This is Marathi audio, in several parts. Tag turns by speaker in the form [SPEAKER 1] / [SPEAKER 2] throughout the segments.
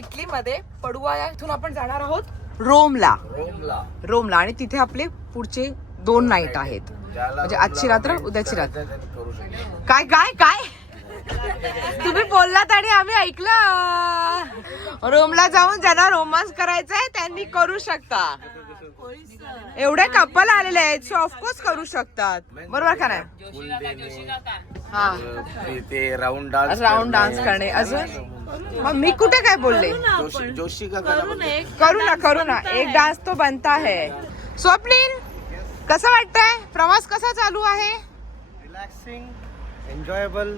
[SPEAKER 1] इटलीमध्ये पडुआ या इथून आपण जाणार आहोत. रोमला.
[SPEAKER 2] रोमला.
[SPEAKER 1] रोमला. आणि तिथे आपले पुढचे दोन नाईट आहेत. म्हणजे आजची रात्र उद्याची रात्र. काय काय काय? तुम्ही बोललात आणि आम्ही ऐकलं. रोमला जाऊन ज्यांना रोमांस करायचा आहे त्यांनी करू शकता. एवढे कपल आलेले आहेत सो ऑफकोर्स करू शकतात. बरोबर का नाही? हा.
[SPEAKER 2] ते- ते राऊंड डान्स
[SPEAKER 1] राऊंड डान्स करणे. अजून? मग मी कुठे काय बोलले?
[SPEAKER 2] जोशी जोशी का करू
[SPEAKER 1] करू ना करू ना एक डान्स तो बनता है. स्वप्नील कसं वाटतंय? प्रवास कसा चालू आहे?
[SPEAKER 3] रिलॅक्सिंग एन्जॉयबल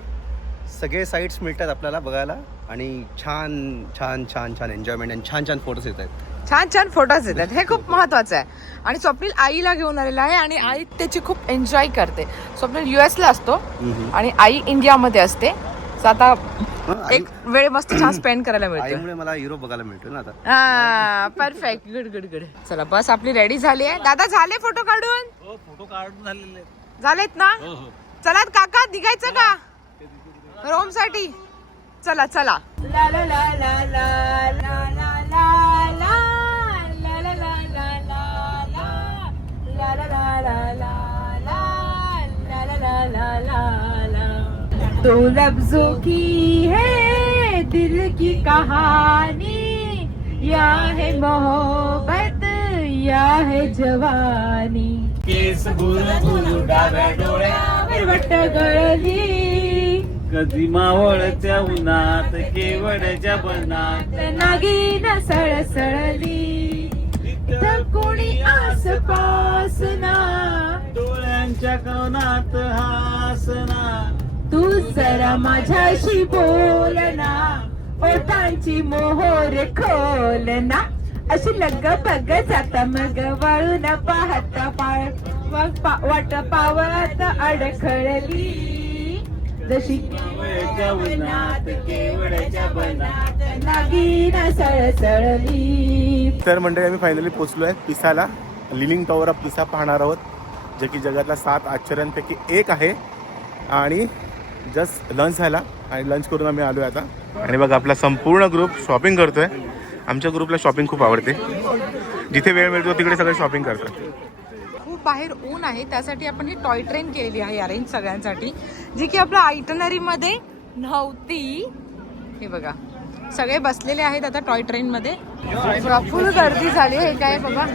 [SPEAKER 3] सगळे साईट्स मिळतात आपल्याला बघायला. आणि छान छान छान छान एन्जॉयमेंट आणि छान छान फोटोज येत आहेत.
[SPEAKER 1] छान छान फोटोज येतात हे खूप महत्वाचं आहे. आणि स्वप्नील आईला घेऊन आलेला आहे आणि आई त्याची खूप एन्जॉय करते. स्वप्नील युएस ला असतो आणि आई इंडियामध्ये असते. आता एक वेळ मस्त छान स्पेंड करायला मिळते
[SPEAKER 3] मला युरोप बघायला मिळतो ना आता.
[SPEAKER 1] हा परफेक्ट गुड गुड गुड चला बस आपली रेडी झाली आहे. दादा झाले फोटो काढून?
[SPEAKER 4] फोटो काढून झालेले
[SPEAKER 1] झालेत ना? चला काका निघायचं का? रोमसाठी. चला चला. दो लफ्जों की है दिल की कहानी। या है मोहब्बत या है जवानी।
[SPEAKER 4] केस गुरु डाव्या डोळ्या
[SPEAKER 1] वट गळली
[SPEAKER 4] कधी मावळच्या उन्हात केवडच्या बनात
[SPEAKER 1] नागिन सळसळली। इथं कोणी आसपास ना
[SPEAKER 4] डोळ्यांच्या कोणात हासना।
[SPEAKER 1] तू जरा माझ्याशी बोल ना. ओठांची मोहोर खोल ना. अशी लग बग जात मग वळून पाहत पाळ. मग पा- वाट पावत अडखळली. जशी सळसळली.
[SPEAKER 5] तर मंडळी आम्ही फायनली पोचलो आहे पिसाला. लिलिंग टॉवर ऑफ पिसा पाहणार आहोत जे की जगातला सात आश्चर्यांपैकी एक आहे. आणि जस्ट लंच झाला आणि लंच करून आम्ही आलो आहे आता. आणि बघा आपला संपूर्ण ग्रुप शॉपिंग करतोय. आमच्या ग्रुपला शॉपिंग खूप आवडते. जिथे वेळ मिळतो तिकडे सगळे शॉपिंग करतात.
[SPEAKER 1] खूप बाहेर ऊन आहे त्यासाठी आपण ही टॉय ट्रेन केलेली आहे अरेंज सगळ्यांसाठी जी की आपल्या आयटनरी मध्ये नव्हती. हे बघा सगळे बसलेले आहेत आता टॉय ट्रेन मध्ये. फुल गर्दी झाली आहे काय बघा.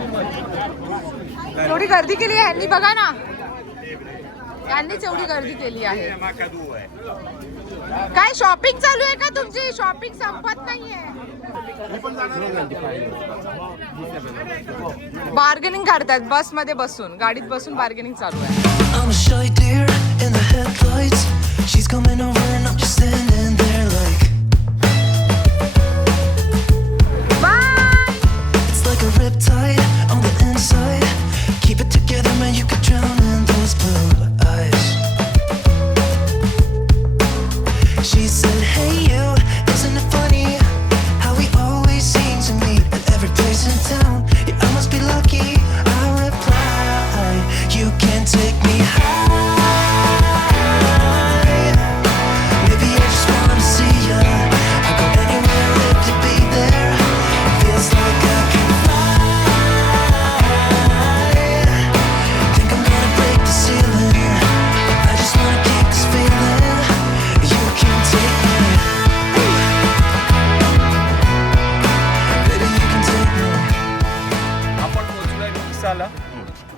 [SPEAKER 1] थोडी गर्दी केली आहे बघा ना. यांनीच एवढी गर्दी केली आहे. काय शॉपिंग चालू आहे का तुमची? शॉपिंग संपत नाहीये. बार्गेनिंग करतात बसमध्ये बसून गाडीत बसून बार्गेनिंग चालू आहे.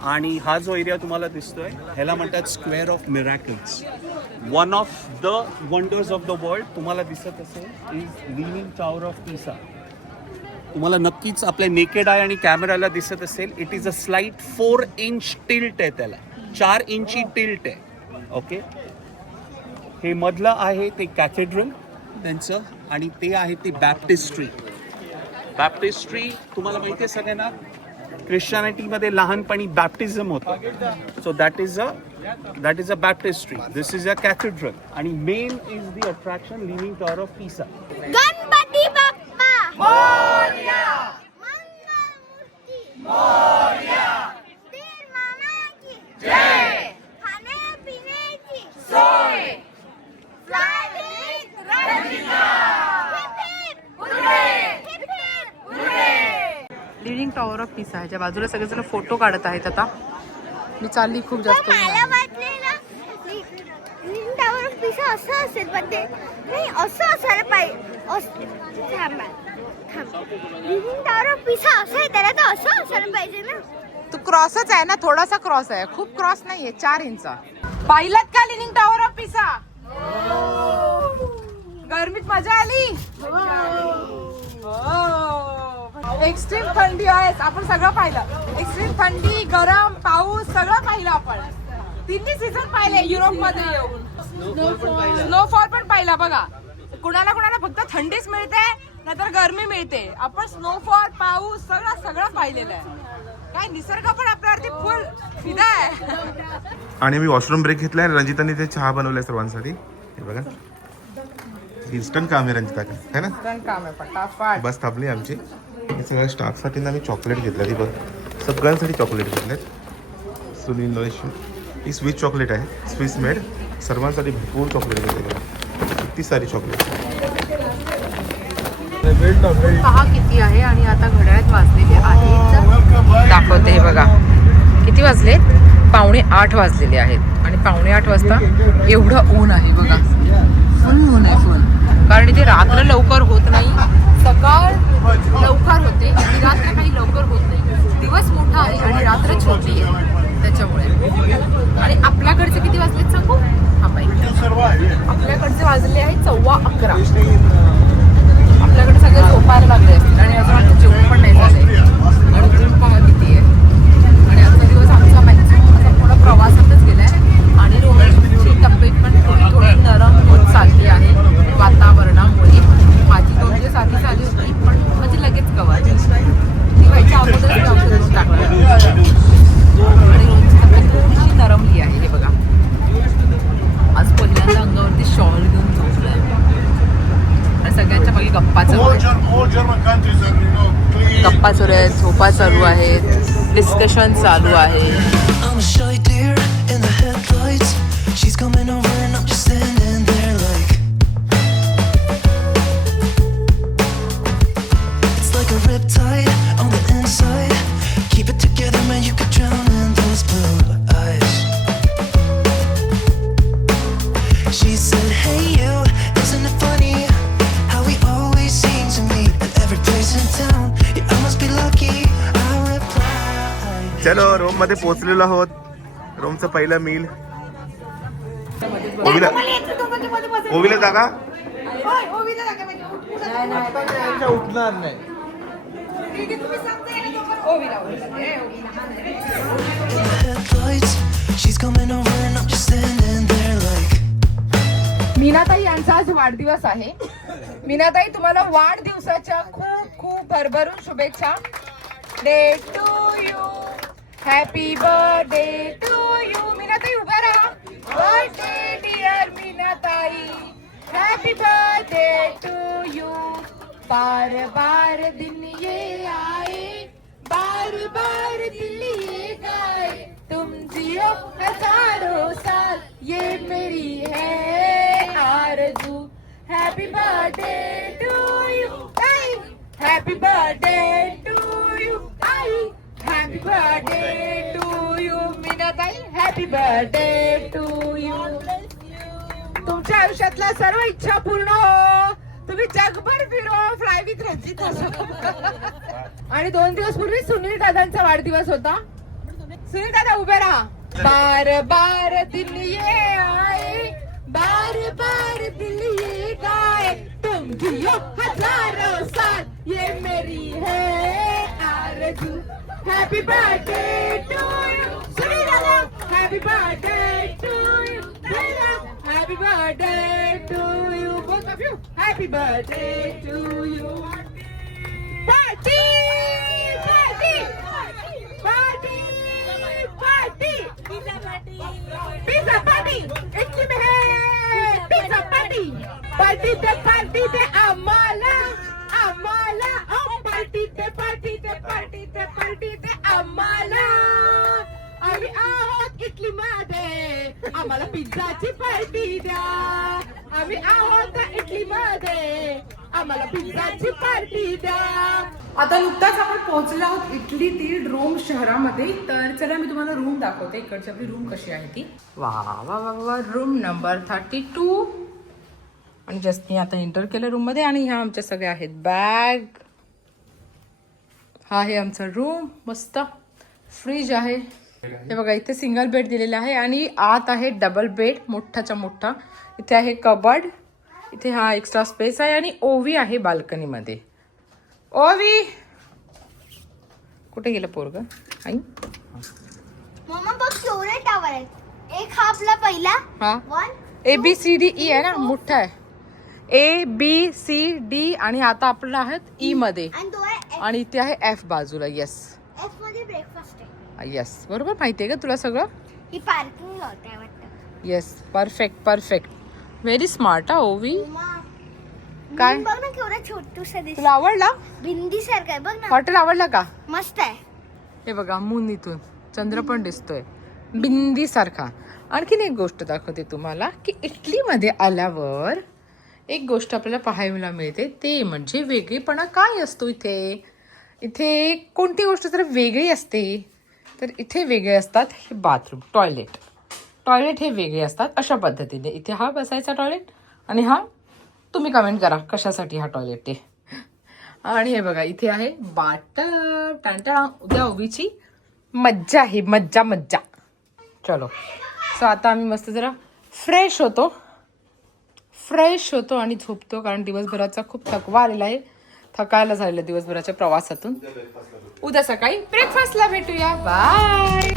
[SPEAKER 4] आणि हा जो एरिया तुम्हाला दिसतोय ह्याला म्हणतात square of miracles one of the wonders of the world तुम्हाला दिसत असेल इज लिनिंग टॉवर ऑफ पिसा तुम्हाला नक्कीच आपल्या नेकेड आय आणि कॅमेराला दिसत असेल. It is a slight four inch tilt आहे त्याला. चार इंची टिल्ट आहे. ओके हे मधलं आहे ते कॅथेड्रल त्यांचं आणि ते आहे ते बॅप्टिस्ट्री बॅप्टिस्ट्री तुम्हाला माहिती आहे सगळ्यांना? ख्रिश्चॅनिटीमध्ये लहानपणी बॅप्टिझम होतं. So that is a that is a baptistery this is a cathedral आणि main is the attraction leaning tower of Pisa
[SPEAKER 6] Ganpati Bappa Morya Mangalmurti Morya तीर मामाची जय खाण्यापिण्याची सोय fly with Ranjita
[SPEAKER 1] tower of Pisa ह्याच्या बाजूला सगळेजण फोटो काढत आहेत आता. मी चालली खूप जास्त आहे.
[SPEAKER 6] असं असेल पण ते नाही असं असायला पाहिजे. अस- थांबा थांब. लिंडावर पिसा असं आहे त्याला तर असं असायला पाहिजे ना.
[SPEAKER 1] तू क्रॉसच आहे ना थोडासा क्रॉस आहे. खूप क्रॉस नाहीये चार इंच पाहिलात का लिव्हिंग टॉवर ऑफ पिसा गरमीत मजा आली? एक्स्ट्रीम थंडी आहे आपण सगळं पाहिलं. एक्स्ट्रीम थंडी गरम पाऊस सगळं पाहिलं आपण. तिन्ही सीझन पाहिले युरोपमध्ये येऊन. स्नोफॉल पण पाहिला. बघा. कुणाला कुणाला फक्त थंडीच मिळते नाहीतर गरमी मिळते. आपण स्नोफॉल पाऊस सगळं सगळं पाहिलेलं आहे. काय निसर्ग पण आपल्यावरती फुल फिदा आहे.
[SPEAKER 5] आणि मी वॉशरूम ब्रेक घेतलाय. रंजिताने ते चहा बनवलाय सर्वांसाठी. हे बघा. इन्स्टंट काम आहे रंजिता का है ना?
[SPEAKER 1] काम आहे
[SPEAKER 5] बस थांबली आमची. हे सगळ्या स्टाफसाठी ना मी चॉकलेट घेतलं ती बघ. सगळ्यांसाठी चॉकलेट घेतलेत. सुनील नरेश ही स्विस चॉकलेट आहे. Swiss made. सर्वांसाठी भरपूर चॉकलेट घेतले किती सारी चॉकलेट.
[SPEAKER 1] पहा किती आहे आणि आता घड्याळात वाजलेले आहेत. दाखवते हे बघा. किती वाजलेत? पावणे आठ वाजलेले आहेत. आणि पावणे आठ वाजता एवढं ऊन आहे बघा. फुल ऊन आहे फुल. कारण इथे रात्र लवकर होत नाही. सकाळ लवकर होते आणि रात्र काही लवकर होत नाही. दिवस मोठा आहे आणि रात्र छोटी आहे त्याच्यामुळे. आणि आपल्याकडचे किती वाजलेत सांगू? हा बाई. आपल्याकडचे वाजले आहे सव्वा अकरा. आपल्याकडे सगळे झोपायला लागले असतील आणि अजून आमचं जेवण पण नाही झालंय. आणि ऊन पहा किती आहे. आणि आजचा दिवस आमचा मॅक्झिमम असा पूर्ण प्रवासातच गेलाय. आणि रोहनची तब्येत पण थोडी थोडी नरम होत चालली आहे वातावरणामुळे माझी दोन दिवस आधी झाली होती पण म्हणजे लगेच कवर ती व्हायच्या अगोदरच मी औषध देऊन टाकलं आणि रोहनची तब्येत थोडीशी नरमली आहे हे बघा आज पहिल्यांदा अंगावरती शॉल घेऊन झोपलोय आणि सगळ्यांच्या मागे गप्पा चालू आहेत गप्पा चालू आहेत झोपा चालू आहेत डिस्कशन चालू आहे
[SPEAKER 5] चलो रोममध्ये पोहोचलेलो आहोत. रोमचं पहिलं मील ओवीला ओवीला जागा?
[SPEAKER 3] उठणार नाही
[SPEAKER 1] मीनाताई यांचा आज वाढदिवस आहे. मीनाताई तुम्हाला वाढदिवसाच्या खूप खूप भरभरून शुभेच्छा. Day to you happy birthday to you Meenatai उभा राहा birthday dear Meenatai happy birthday to you बार बार दिन ये आए बार बार हॅपी बर्थडे टू यू तुमच्या आयुष्यातल्या सर्व इच्छा पूर्ण हो. तुम्ही जगभर फिरो फ्लाय विथ रंजित असो. आणि दोन दिवस पूर्वी सुनील दादांचा वाढदिवस होता. सुनील दादा उभे राहा. बार बार दिल ये आए. बार बार दिल ये गाए. तुम जियो हजारों साल. ये मेरी है आरज़ू. Happy birthday to you Sunil दादा. Happy birthday to you, Layla. Happy birthday to you, both of you. Happy birthday to you. Party! Party! Party! Party! party. Pizza party! Pizza party! It's me! Pizza party! Party the party the amala! Amala! Oh, party the party the Italy मध्ये आम्हाला पिझ्झाची पार्टी द्या. आम्ही आहोत इटली मध्ये आम्हाला पिझ्झाची पार्टी द्या. आता नुकताच आपण पोहोचलो आहोत इटलीतील रोम शहरामध्ये. तर चला मी तुम्हाला रूम दाखवते. इकडची आपली रूम कशी आहे ती. वा वा वा वा रूम नंबर थर्टी टू आणि जस्ट मी आता एंटर केलं रूममध्ये आणि ह्या आमच्या सगळ्या आहेत. बॅग हा आहे आमचा रूम मस्त. फ्रीज आहे. हे बघा इथे सिंगल बेड दिलेला आहे आणि आत आहे डबल बेड मोठाच्या मोठा. इथे आहे कबड इथे हा एक्स्ट्रा स्पेस आहे आणि ओवी आहे बाल्कनीमध्ये ओवी कुठे गेलं पोरग? आई?
[SPEAKER 6] मम्मा बघ केवढे टावर आहेत. एक हा आपला पहिला.
[SPEAKER 1] हा. A B C D E आहे ना? मोठा आहे. ए बी सी डी आणि आता आपलं आहेत ई मध्ये.
[SPEAKER 6] आणि तो आहे
[SPEAKER 1] आणि इथे आहे एफ बाजूला येस
[SPEAKER 6] एफमध्ये ब्रेकफास्ट आहे.
[SPEAKER 1] येस बरोबर? माहिती आहे का तुला सगळं?
[SPEAKER 6] ही पार्किंग लॉट आहे वाटतं.
[SPEAKER 1] Yes perfect perfect very smart हा ओवी.
[SPEAKER 6] मम्मा,
[SPEAKER 1] काय?
[SPEAKER 6] बघ ना केवढा छोटूसा दिस
[SPEAKER 1] तुला आवडला?
[SPEAKER 6] भिंदी सारखं आहे बघ ना.
[SPEAKER 1] हॉटेल आवडला का?
[SPEAKER 6] मस्त आहे.
[SPEAKER 1] हे बघा मून इथून. चंद्र पण दिसतोय. बिंदी सारखा आणखीन एक गोष्ट दाखवते तुम्हाला की इटलीमध्ये आल्यावर एक गोष्ट आपल्याला पाहायला मिळते ते म्हणजे वेगळेपणा काय असतो इथे? इथे कोणती गोष्ट जर वेगळी असते? तर इथे वेगळे असतात हे बाथरूम टॉयलेट टॉयलेट हे वेगळे असतात अशा पद्धतीने. इथे हा बसायचा टॉयलेट आणि हा तुम्ही कमेंट करा कशासाठी हा टॉयलेट ते आणि हे बघा इथे आहे बाटप टांटा उद्या ओबीची मज्जा आहे मज्जा मज्जा. चलो. सो आता आम्ही मस्त जरा फ्रेश होतो. फ्रेश होतो आणि झोपतो कारण दिवसभराचा खूप थकवा आलेला आहे. थकायला झालेलं दिवसभराच्या प्रवासातून. उद्या सकाळी ब्रेकफास्टला भेटूया. बाय